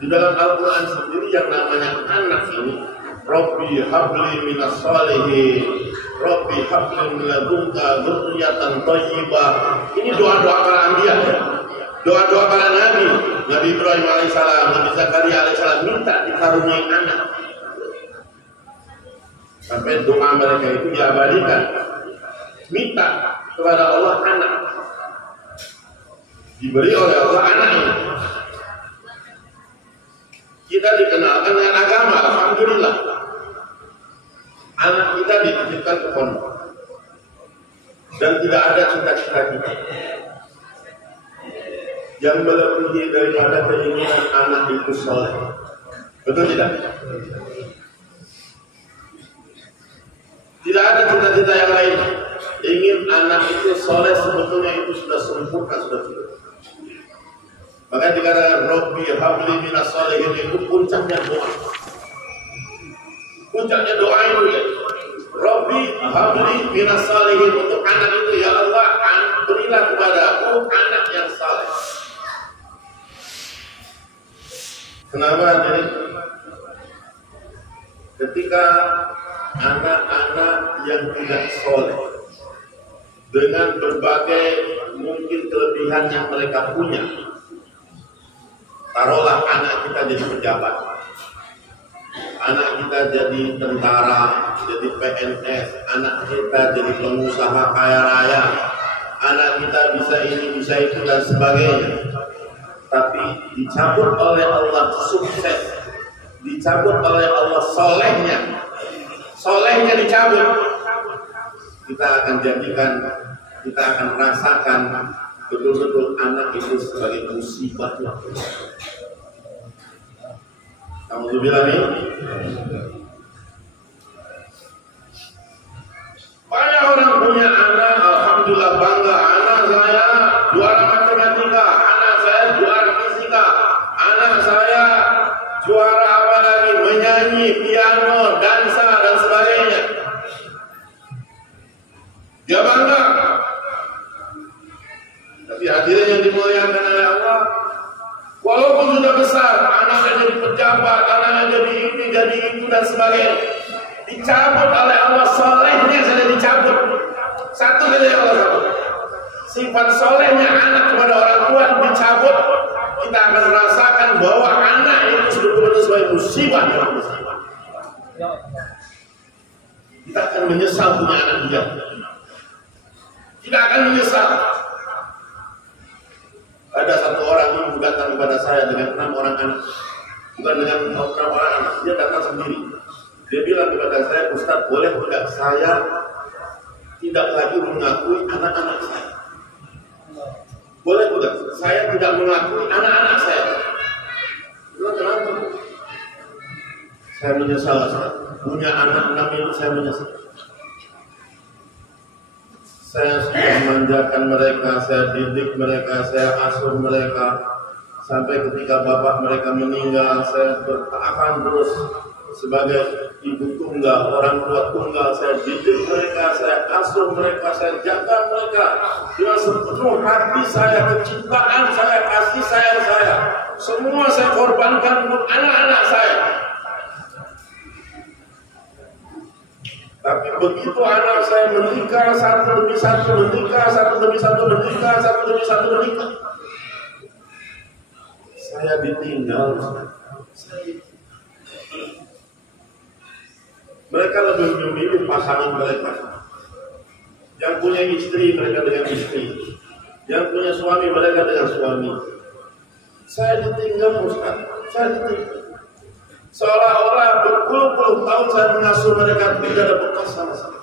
Di dalam Al-Quran sendiri yang namanya anak ini, Rabbi habli minas salihin, Rabbi habli min ladunka dzurriyyatan thayyibah. Ini doa-doa para anbiya, doa-doa para nabi. Nabi Ibrahim alaihissalam, Nabi Zakaria alaihissalam minta dikaruniai anak. Sampai doa mereka itu diabadikan, minta kepada Allah anak. Diberi oleh Allah anak ini. Kita dikenalkan dengan agama, alhamdulillah. Anak kita dititipkan ke pondok dan tidak ada cita-cita kita yang melebihi daripada keinginan anak itu soleh. Betul tidak? Tidak ada cita-cita yang lain. Ingin anak itu soleh sebetulnya itu sudah sempurna, sudah cukup. Maka dikatakan Rabbi habli minas sholihin, itu puncaknya doa. Puncaknya doa itu ya. Rabbi habli minas sholihin, untuk anak itu ya Allah, berilah kepadaku anak yang saleh. Kenapa? Jadi ketika anak-anak yang tidak soleh dengan berbagai mungkin kelebihan yang mereka punya, taruhlah anak kita jadi pejabat, anak kita jadi tentara, jadi PNS, anak kita jadi pengusaha kaya raya, anak kita bisa ini, bisa itu dan sebagainya. Tapi dicabut oleh Allah sukses, dicabut oleh Allah solehnya dicabut. Kita akan jadikan, kita akan rasakan betul-betul anak itu sebagai musibah. Kamu bilang ini? Banyak orang punya anak, alhamdulillah bangga, anak saya juara matematika, anak saya juara fisika, anak saya juara apa lagi, menyanyi, piano, dansa dan sebagainya. Dia bangga. Tapi hadirin yang dimuliakan oleh Allah, walaupun sudah besar, anaknya jadi pejabat, anaknya jadi ini, jadi itu dan sebagainya, dicabut oleh Allah, solehnya saja dicabut. Satu saja yang Allah cabut. Sifat solehnya anak kepada orang tua dicabut. Kita akan merasakan bahwa anak itu sudah betul-betul sebagai musibah. Kita akan menyesal punya anak dia. Kita akan menyesal. Ada satu orang yang datang kepada saya dengan 6 orang anak, bukan dengan 6 orang anak, dia datang sendiri. Dia bilang kepada saya, Ustaz, boleh tidak saya tidak lagi mengakui anak-anak saya? Boleh tidak? Saya tidak mengakui anak-anak saya. Bilang, kenapa? Saya menyesal, punya anak 6 itu saya menyesal. Saya sudah memanjakan mereka, saya didik mereka, saya asuh mereka. Sampai ketika bapak mereka meninggal, saya bertahan terus sebagai ibu tunggal, orang tua tunggal. Saya didik mereka, saya asuh mereka, saya jaga mereka dengan sepenuh hati saya, kecintaan saya, kasih sayang saya. Semua saya korbankan untuk anak-anak saya. Tapi begitu anak saya menikah, satu demi satu menikah, satu demi satu menikah, satu demi satu menikah, saya ditinggal. Mereka lebih memilih pasangan mereka. Yang punya istri mereka dengan istri, yang punya suami mereka dengan suami. Saya ditinggal, Ustaz. Saya ditinggal. Seolah-olah berpuluh-puluh tahun saya mengasuh mereka, tidak ada bekas sama sekali.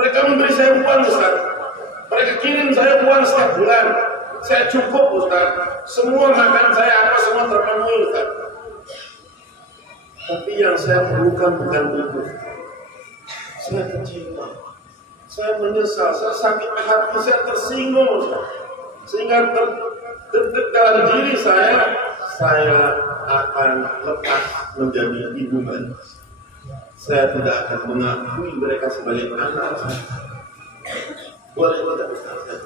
Mereka memberi saya uang, Ustaz. Mereka kirim saya uang setiap bulan. Saya cukup, Ustaz. Semua makan saya apa semua terpenuhi, Ustaz. Tapi yang saya perlukan bukan itu. Saya kecewa. Saya menyesal. Saya sakit hati. Saya tersinggung, Ustaz. Sehingga terdekat dalam diri saya akan lepas menjadi ibu manis. Saya tidak akan mengakui mereka sebagai anak saya. Boleh tidak, Ustaz?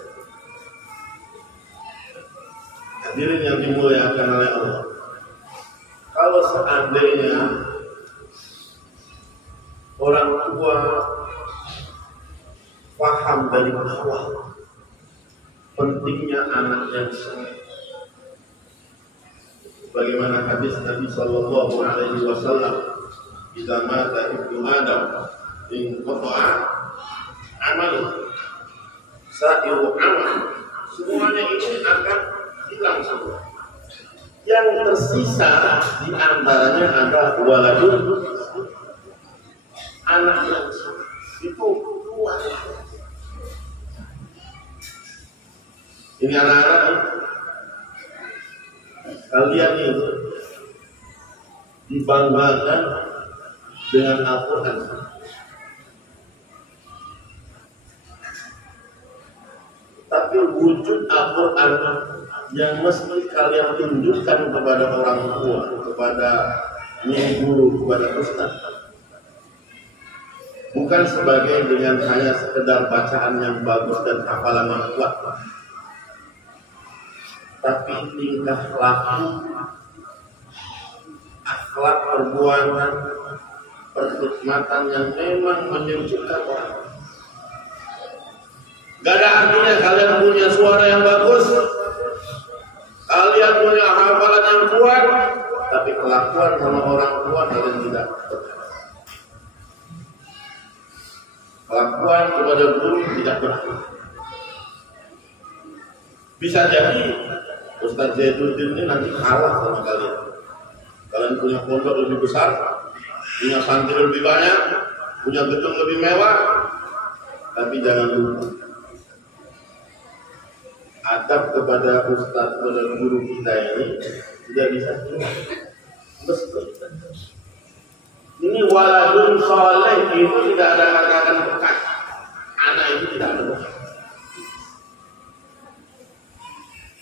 Hadirin yang dimuliakan oleh Allah, kalau seandainya orang tua paham dari awal pentingnya anak yang soleh, bagaimana hadis Nabi Sallallahu Alaihi Wasallam, "Idza mata ibnu Adam in qata'a amal sa'iru amal." Semuanya ini akan hilang semua. Yang tersisa di antaranya ada waladun, anak yang itu kuat. Ini anak-anak kalian itu dibanggakan dengan Al-Quran. Tapi wujud Al-Quran yang mesti kalian tunjukkan kepada orang tua, kepada guru, kepada ustaz, bukan sebagai dengan hanya sekedar bacaan yang bagus dan hafalan yang kuat, tapi tingkah laku, akhlak, perbuatan, perkhidmatan yang memang menyejukkan orang. Gak ada artinya kalian punya suara yang bagus, kalian punya hafalan yang kuat, tapi kelakuan sama orang tua kalian tidak. Kelakuan kepada guru tidak berarti. Bisa jadi Ustaz Zainuddin ini nanti kalah sama kalian. Kalian punya pondok lebih besar, punya santri lebih banyak, punya gedung lebih mewah, tapi jangan lupa adab kepada ustaz, kepada guru kita ini tidak bisa hilang. Ini waladun soleh itu tidak ada katakan bekas. Anak itu tidak ada bekas.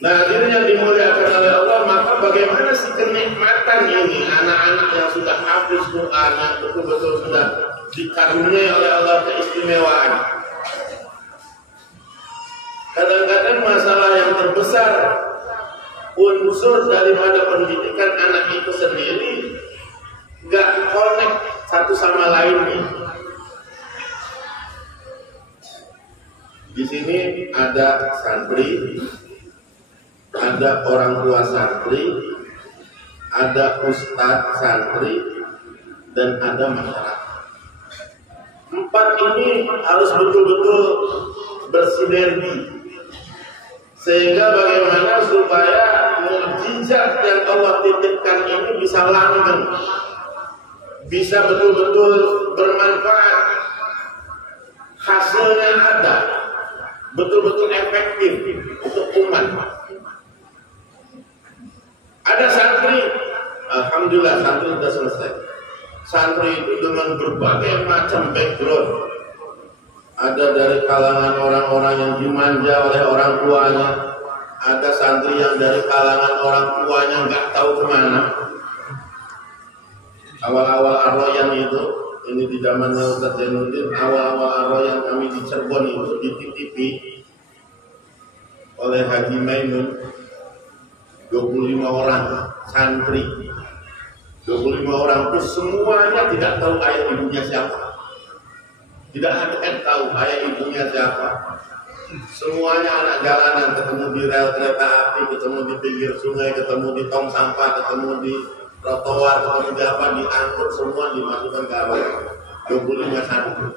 Nah, akhirnya dimuliakan oleh Allah, maka bagaimana sih kenikmatan ini anak-anak yang sudah hafiz Quran, yang betul-betul sudah dikaruniai oleh Allah keistimewaan. Kadang-kadang masalah yang terbesar unsur daripada pendidikan anak itu sendiri nggak connect satu sama lainnya. Di sini ada santri, ada orang tua santri, ada ustadz santri, dan ada masyarakat. Empat ini harus betul-betul bersinergi. Sehingga bagaimana supaya mukjizat yang Allah titipkan ini bisa langgeng, bisa betul-betul bermanfaat, hasilnya ada, betul-betul efektif untuk umat. Ada santri, alhamdulillah santri sudah selesai. Santri itu dengan berbagai macam background. Ada dari kalangan orang-orang yang dimanja oleh orang tuanya, ada santri yang dari kalangan orang tuanya nggak tahu kemana. Awal-awal Ar-Royan itu, ini di zamannya Ustaz Zainuddin, awal-awal Ar-Royan kami di Cirebon itu dititipi oleh Haji Maimun, 25 orang santri, 25 orang itu semuanya tidak tahu ayah ibunya siapa. Tidak ada yang tahu ayah ibunya siapa. Semuanya anak jalanan, ketemu di rel kereta api, ketemu di pinggir sungai, ketemu di tong sampah, ketemu di trotoar, ketemu di apa, diangkut semua dimasukkan ke awal. 25 santri.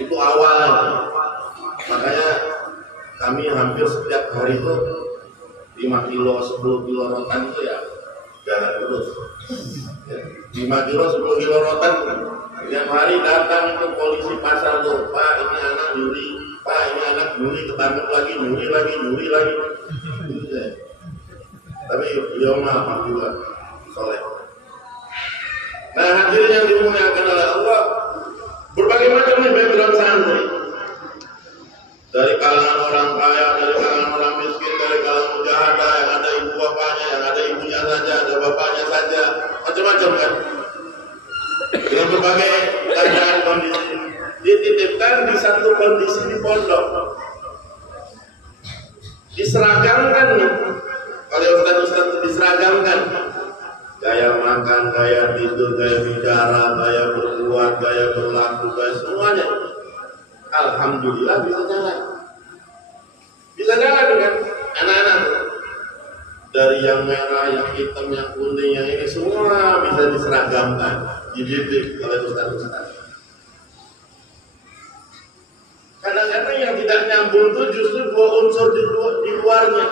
Itu awalnya. Makanya kami hampir setiap hari itu 5 kilo, 10 kilo rotan itu ya jalan terus. 5 kilo, 10 kilo rotan. Tiap hari datang ke polisi pasar tuh, Pak ini anak nyuri, Pak ini anak nyuri, ketangkep lagi, nyuri lagi. Tapi beliau maaf juga, soleh. Nah, hadirin yang dimuliakan oleh Allah, berbagai macam nih background santri. Dari kalangan orang kaya, dari kalangan orang miskin, dari kalangan mujahadah, yang ada ibu bapaknya, yang ada ibunya saja, ada bapaknya saja, macam-macam kan. Dengan berbagai keadaan kondisi dititipkan di satu kondisi di pondok, diseragamkan nih alhamdulillah bisa jalan. Bisa jalan dengan anak-anak dari yang merah, yang hitam, yang kuning, yang ini semua bisa diseragamkan, dididik oleh ustaz-ustaz. Kadang-kadang yang tidak nyambung itu justru dua unsur di luarnya,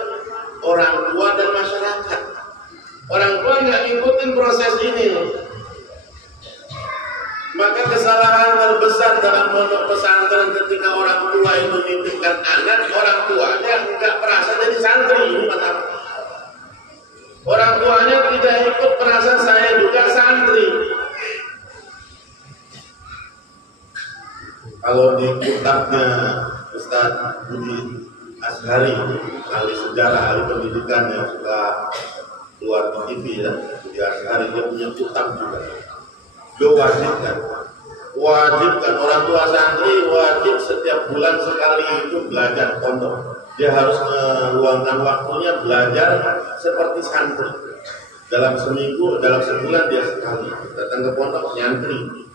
orang tua dan masyarakat. Orang tua nggak ngikutin proses ini loh. Maka kesalahan terbesar dalam pondok pesantren ketika orang tua itu menitipkan anak, orang tuanya nggak merasa jadi santri. Ini masalah. Orang tuanya tidak ikut merasa saya juga santri. Kalau di kitabnya Ustaz Budi Ashari, ahli sejarah, ahli pendidikan yang suka keluar di TV ya, Budi Ashari, dia punya kitab juga. Dia wajibkan orang tua santri wajib setiap bulan sekali itu belajar pondok. Dia harus meluangkan waktunya belajar seperti santri. Dalam seminggu, dalam sebulan dia sekali datang ke pondok nyantri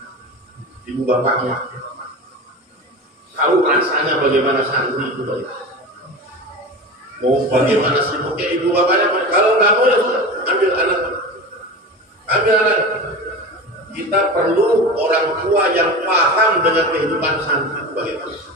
ibu bapaknya. Tahu rasanya bagaimana santri itu, Pak. Mau bagaimana sibuknya ibu bapaknya, Pak. Kalau nggak mau ya sudah ambil anak. Kita perlu orang tua yang paham dengan kehidupan santri bagaimana.